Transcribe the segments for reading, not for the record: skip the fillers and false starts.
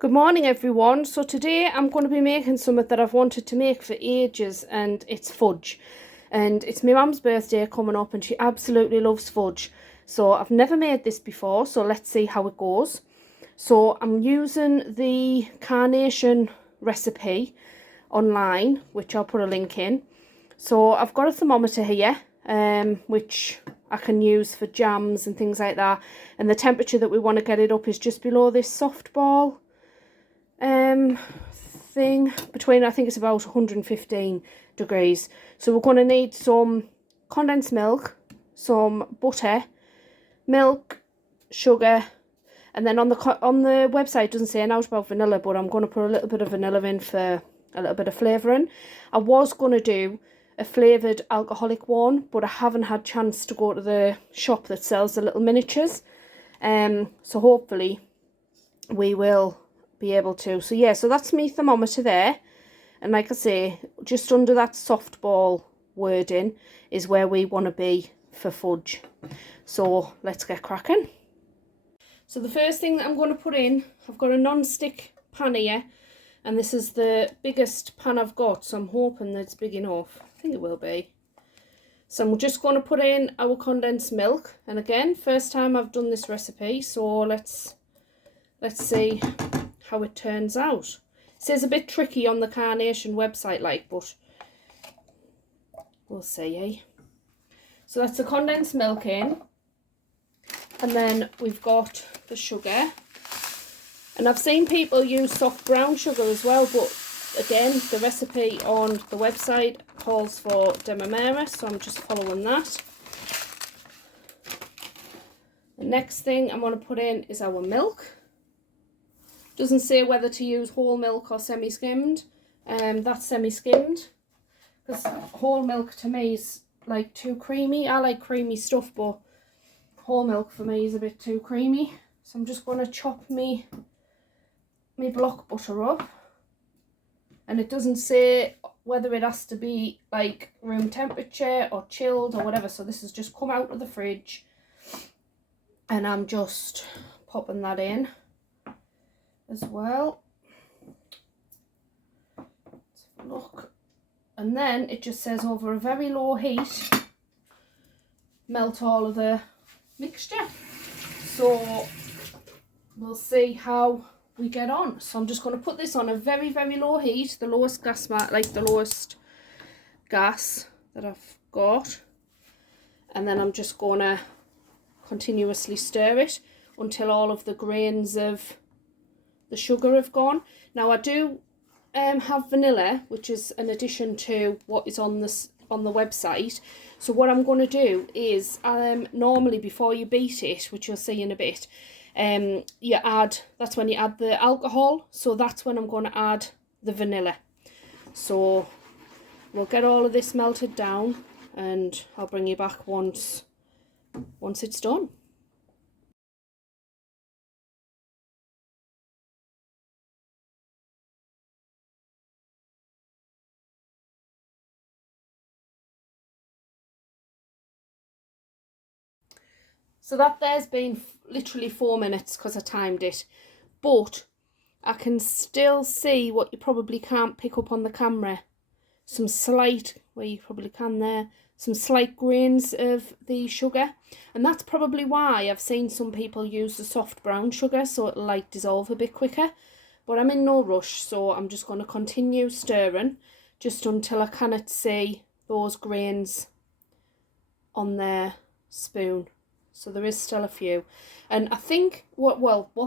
Good morning everyone. So today I'm going to be making something that I've wanted to make for ages, and it's fudge. And it's my mum's birthday coming up and she absolutely loves fudge. So I've never made this before, so let's see how it goes. So I'm using the carnation recipe online, which I'll put a link in. So I've got a thermometer here, which I can use for jams and things like that. And the temperature that we want to get it up is just below this softball thing, between, I think it's about 115 degrees. So we're going to need some condensed milk, some butter, milk, sugar, and then on the website it doesn't say anything about vanilla, but I'm going to put a little bit of vanilla in for a little bit of flavouring. I was going to do a flavoured alcoholic one, but I haven't had chance to go to the shop that sells the little miniatures. So hopefully we will be able to. So yeah, so that's me thermometer there, and like I say, just under that softball wording is where we want to be for fudge. So let's get cracking. So the first thing that I'm going to put in, I've got a non-stick pan here, and this is the biggest pan I've got, so I'm hoping that it's big enough. I think it will be. So I'm just going to put in our condensed milk, and again, first time I've done this recipe, so let's see how it turns out. It says a bit tricky on the carnation website, like, but we'll see, eh? So that's the condensed milk in, and then we've got the sugar, and I've seen people use soft brown sugar as well, but again, the recipe on the website calls for demamera, so I'm just following that. The next thing I'm going to put in is our milk. Doesn't say whether to use whole milk or semi-skimmed. That's semi-skimmed, because whole milk to me is like too creamy. I like creamy stuff, but whole milk for me is a bit too creamy. So I'm just going to chop me block butter up, and it doesn't say whether it has to be like room temperature or chilled or whatever. So this has just come out of the fridge, and I'm just popping that in as well. Let's have a look. And then it just says over a very low heat, melt all of the mixture. So we'll see how we get on. So I'm just going to put this on a very, very low heat, the lowest gas the lowest gas that I've got. And then I'm just going to continuously stir it until all of the grains of the sugar have gone. Now I do have vanilla, which is an addition to what is on the website. So what I'm going to do is normally before you beat it, which you'll see in a bit, that's when you add the alcohol. So that's when I'm going to add the vanilla. So we'll get all of this melted down, and I'll bring you back once it's done. So that there's been literally 4 minutes because I timed it, but I can still see what you probably can't pick up on the camera. Some slight, where you probably can there, some slight grains of the sugar. And that's probably why I've seen some people use the soft brown sugar, so it'll like dissolve a bit quicker. But I'm in no rush, so I'm just going to continue stirring just until I cannot see those grains on their spoon. So there is still a few, and I think what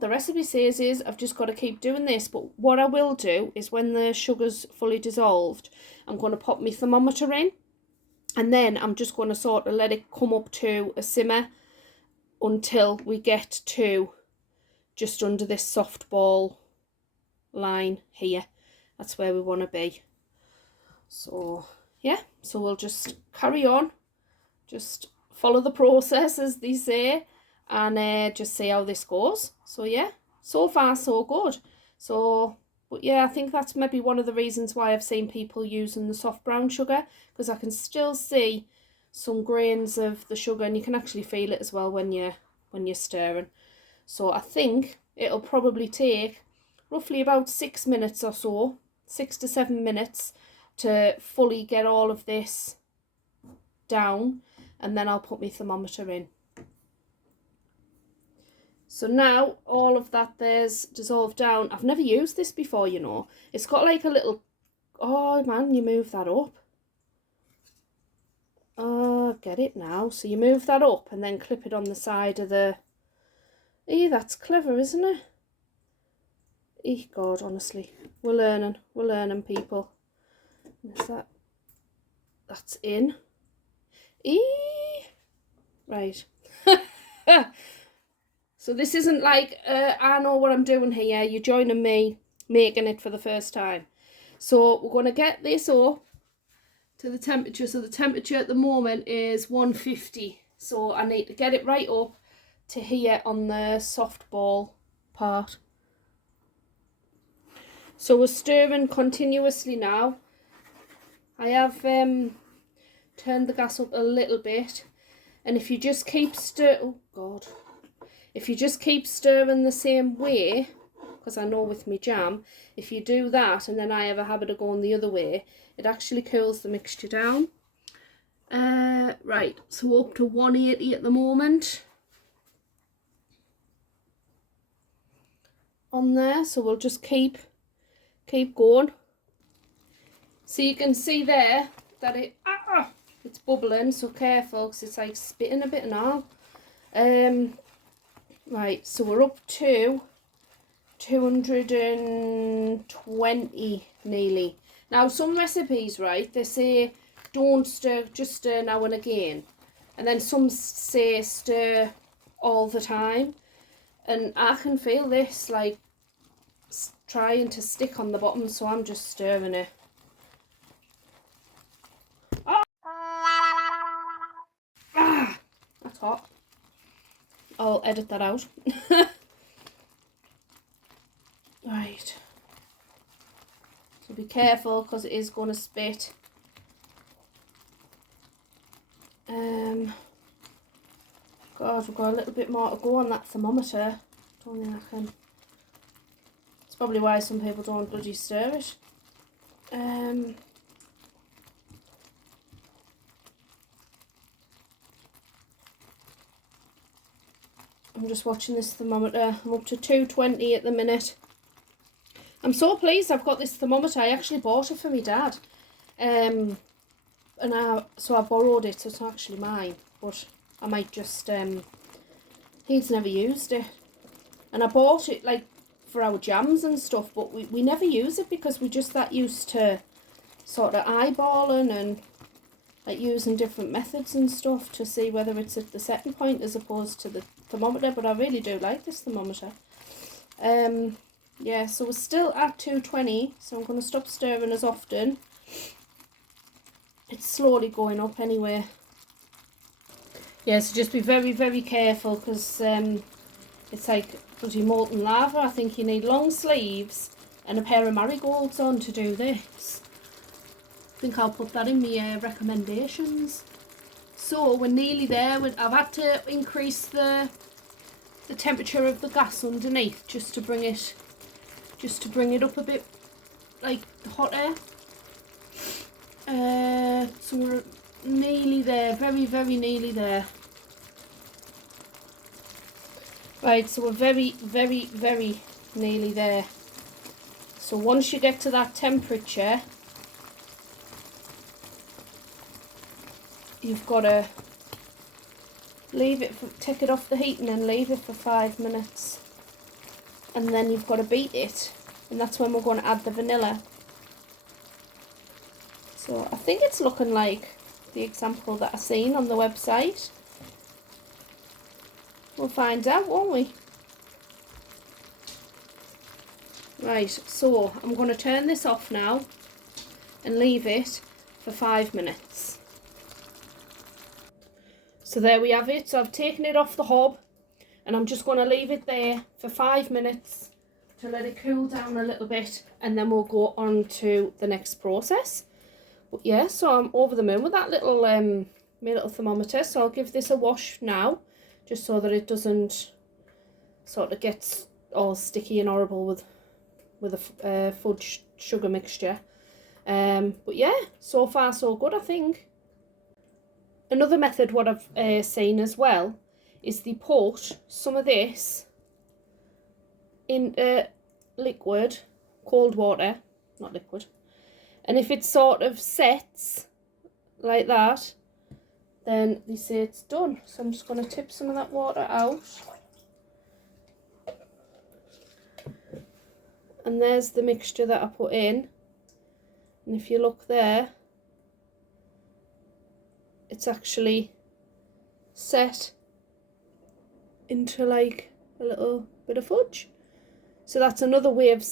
the recipe says is I've just got to keep doing this. But what I will do is when the sugar's fully dissolved, I'm going to pop my thermometer in, and then I'm just going to sort of let it come up to a simmer until we get to just under this soft ball line here. That's where we want to be. So yeah, so we'll just carry on, just follow the process as they say, and just see how this goes. So yeah, so far so good. So, but yeah, I think that's maybe one of the reasons why I've seen people using the soft brown sugar, because I can still see some grains of the sugar, and you can actually feel it as well when you're stirring. So I think it'll probably take roughly about 6 minutes or so, 6 to 7 minutes to fully get all of this down, and then I'll put my thermometer in. So now all of that there's dissolved down. I've never used this before, you know. It's got like a little, oh man, you move that up. Oh, get it now. So you move that up and then clip it on the side of the, that's clever, isn't it? God, honestly, we're learning people. Is that, that's in. Right. So this isn't like, I know what I'm doing here, you're joining me making it for the first time. So we're going to get this up to the temperature. So the temperature at the moment is 150. So I need to get it right up to here on the softball part. So we're stirring continuously now. I have turned the gas up a little bit, and if you just keep if you just keep stirring the same way, because I know with my jam, if you do that and then I have a habit of going the other way, it actually cools the mixture down. Right, so up to 180 at the moment on there, so we'll just keep going. So you can see there that it's bubbling, so careful because it's like spitting a bit and all. Right, so we're up to 220 nearly. Now some recipes, right, they say don't stir, just stir now and again, and then some say stir all the time, and I can feel this like trying to stick on the bottom, so I'm just stirring it. That's hot. I'll edit that out. Right. So be careful because it is going to spit. God, we've got a little bit more to go on that thermometer. Don't think I can. It's probably why some people don't bloody stir it. I'm just watching this thermometer. I'm up to 220 at the minute. I'm so pleased I've got this thermometer. I actually bought it for my dad. So I borrowed it, so it's not actually mine. But I might just, he's never used it. And I bought it like for our jams and stuff, but we never use it because we're just that used to sort of eyeballing and like using different methods and stuff to see whether it's at the setting point as opposed to the thermometer. But I really do like this thermometer. Yeah, so we're still at 220, so I'm going to stop stirring as often. It's slowly going up anyway. Yeah, so just be very, very careful because it's like bloody molten lava. I think you need long sleeves and a pair of marigolds on to do this. I think I'll put that in my recommendations. So we're nearly there. I've had to increase the temperature of the gas underneath just to bring it up a bit like hotter. So we're nearly there, very, very nearly there. Right, so we're very, very, very nearly there. So once you get to that temperature, you've got to leave it, take it off the heat and then leave it for 5 minutes. And then you've got to beat it. And that's when we're going to add the vanilla. So I think it's looking like the example that I seen on the website. We'll find out, won't we? Right, so I'm going to turn this off now and leave it for 5 minutes. So there we have it. So I've taken it off the hob and I'm just going to leave it there for 5 minutes to let it cool down a little bit, and then we'll go on to the next process. But yeah, so I'm over the moon with that little my little thermometer. So I'll give this a wash now, just so that it doesn't sort of get all sticky and horrible with with a fudge sugar mixture. But yeah, so far so good, I think. Another method what I've seen as well is they put some of this in liquid, cold water, not liquid, and if it sort of sets like that, then they say it's done. So I'm just going to tip some of that water out. And there's the mixture that I put in. And if you look there, it's actually set into like a little bit of fudge. So that's another way of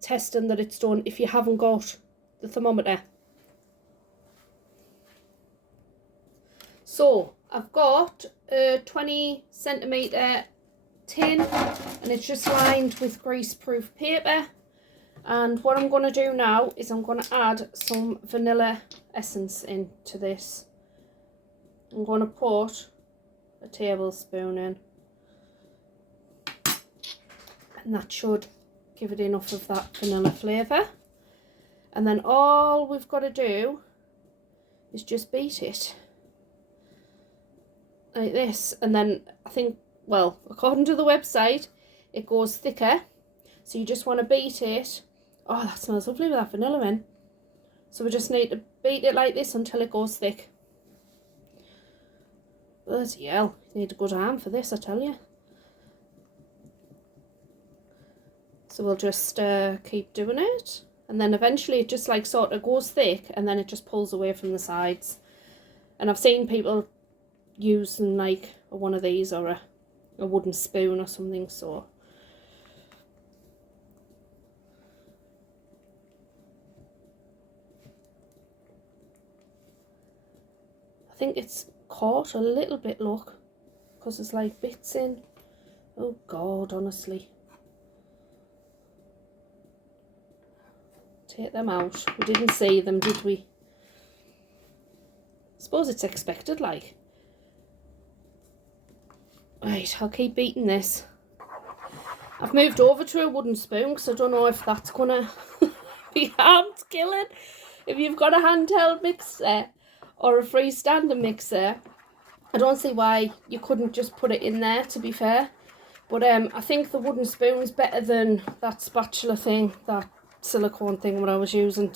testing that it's done if you haven't got the thermometer. So I've got a 20cm tin, and it's just lined with greaseproof paper. And what I'm going to do now is I'm going to add some vanilla essence into this. I'm going to put a tablespoon in, and that should give it enough of that vanilla flavour. And then all we've got to do is just beat it like this. And then I think, well, according to the website, it goes thicker, so you just want to beat it. Oh, that smells lovely with that vanilla in. So we just need to beat it like this until it goes thick. Bloody hell, you need a good arm for this, I tell you. So we'll just keep doing it, and then eventually it just like sort of goes thick, and then it just pulls away from the sides. And I've seen people using like one of these or a wooden spoon or something, so I think it's caught a little bit, look, because there's like bits in. Oh God, honestly. Take them out. We didn't see them, did we? I suppose it's expected, like. Right, I'll keep beating this. I've moved over to a wooden spoon because I don't know if that's gonna be hard killing. If you've got a handheld mixer or a freestanding mixer, I don't see why you couldn't just put it in there, to be fair. But I think the wooden spoon's better than that spatula thing, that silicone thing what I was using.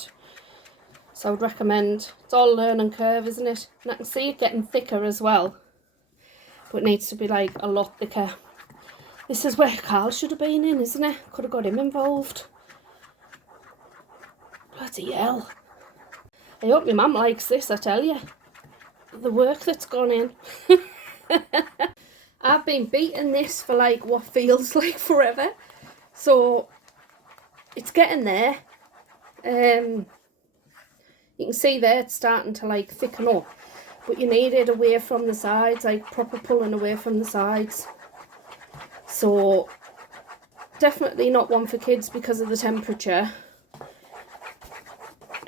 So I would recommend. It's all learning curve, isn't it? And I can see it getting thicker as well, but it needs to be like a lot thicker. This is where Carl should have been in, isn't it? Could have got him involved. Bloody hell. I hope my mum likes this, I tell you. The work that's gone in. I've been beating this for like what feels like forever. So it's getting there. You can see there it's starting to like thicken up. But you need it away from the sides, like proper pulling away from the sides. So definitely not one for kids because of the temperature.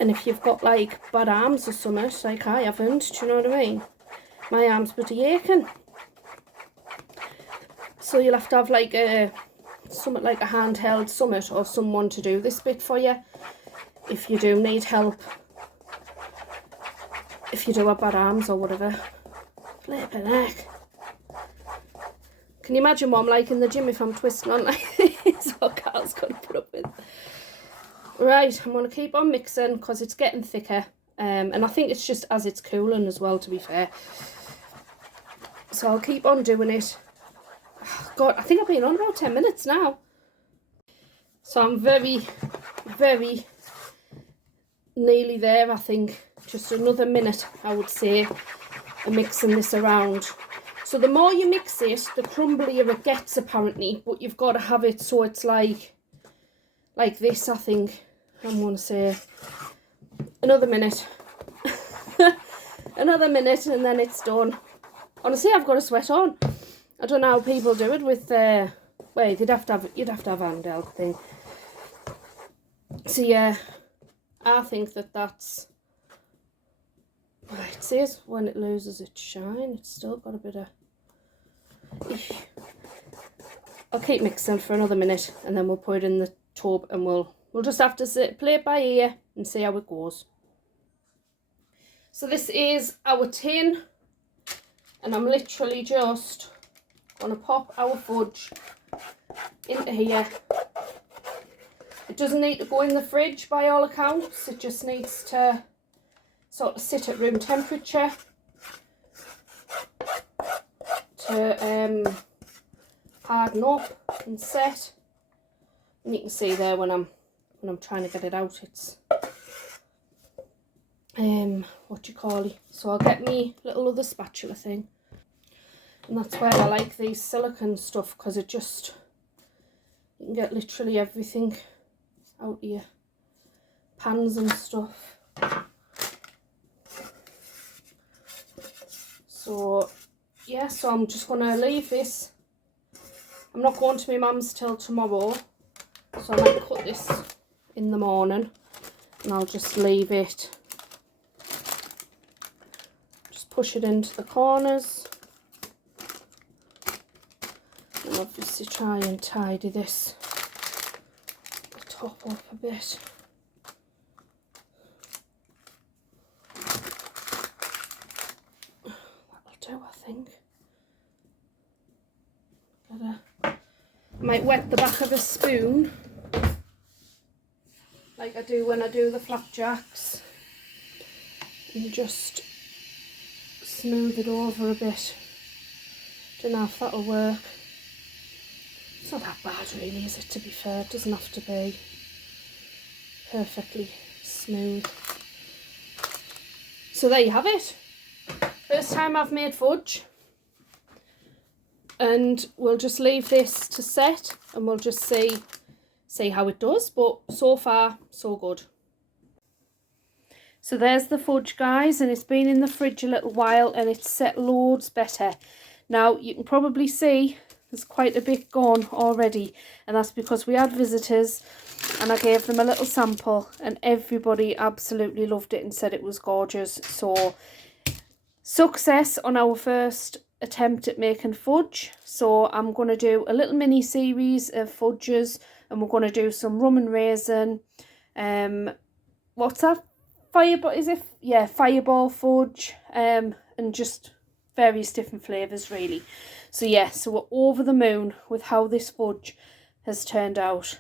And if you've got like bad arms or something, like I haven't, do you know what I mean? My arms pretty aching. So you'll have to have like something like a handheld summit or someone to do this bit for you if you do need help. If you do have bad arms or whatever. Flippin' heck. Can you imagine what I'm like in the gym if I'm twisting on like this? What Carl's got to put up with. Right, I'm going to keep on mixing because it's getting thicker. And I think it's just as it's cooling as well, to be fair. So I'll keep on doing it. Oh, God, I think I've been on about 10 minutes now. So I'm very, very nearly there, I think. Just another minute, I would say, of mixing this around. So the more you mix it, the crumblier it gets, apparently. But you've got to have it so it's like this, I think. I'm going to say another minute. Another minute and then it's done. Honestly, I've got a sweat on. I don't know how people do it with well, you'd have to have a handheld thing. So yeah, I think that's right. It says when it loses its shine, it's still got a bit of. I'll keep mixing for another minute and then we'll put it in the tub, and we'll just have to play it by ear and see how it goes. So this is our tin, and I'm literally just gonna pop our fudge into here. It doesn't need to go in the fridge by all accounts, it just needs to sort of sit at room temperature to harden up and set. And you can see there when I'm trying to get it out, it's what do you call it? So I'll get me little other spatula thing, and that's why I like these silicone stuff, because it just, you can get literally everything out of your pans and stuff. So yeah, so I'm just gonna leave this. I'm not going to my mum's till tomorrow, so I might cut this in the morning, and I'll just leave it, just push it into the corners, and obviously try and tidy this the top up a bit. That'll do, I think. I might wet the back of a spoon like I do when I do the flapjacks, and just smooth it over a bit. Don't know if that'll work. It's not that bad really, is it, to be fair? It doesn't have to be perfectly smooth. So there you have it. First time I've made fudge. And we'll just leave this to set, and we'll just see how it does, but so far so good. So there's the fudge, guys, and it's been in the fridge a little while, and it's set loads better. Now you can probably see there's quite a bit gone already, and that's because we had visitors and I gave them a little sample, and everybody absolutely loved it and said it was gorgeous. So success on our first attempt at making fudge. So I'm going to do a little mini series of fudges, and we're going to do some rum and raisin, what's that, fireball, is it? Yeah, fireball fudge, and just various different flavours really. So yeah, so we're over the moon with how this fudge has turned out.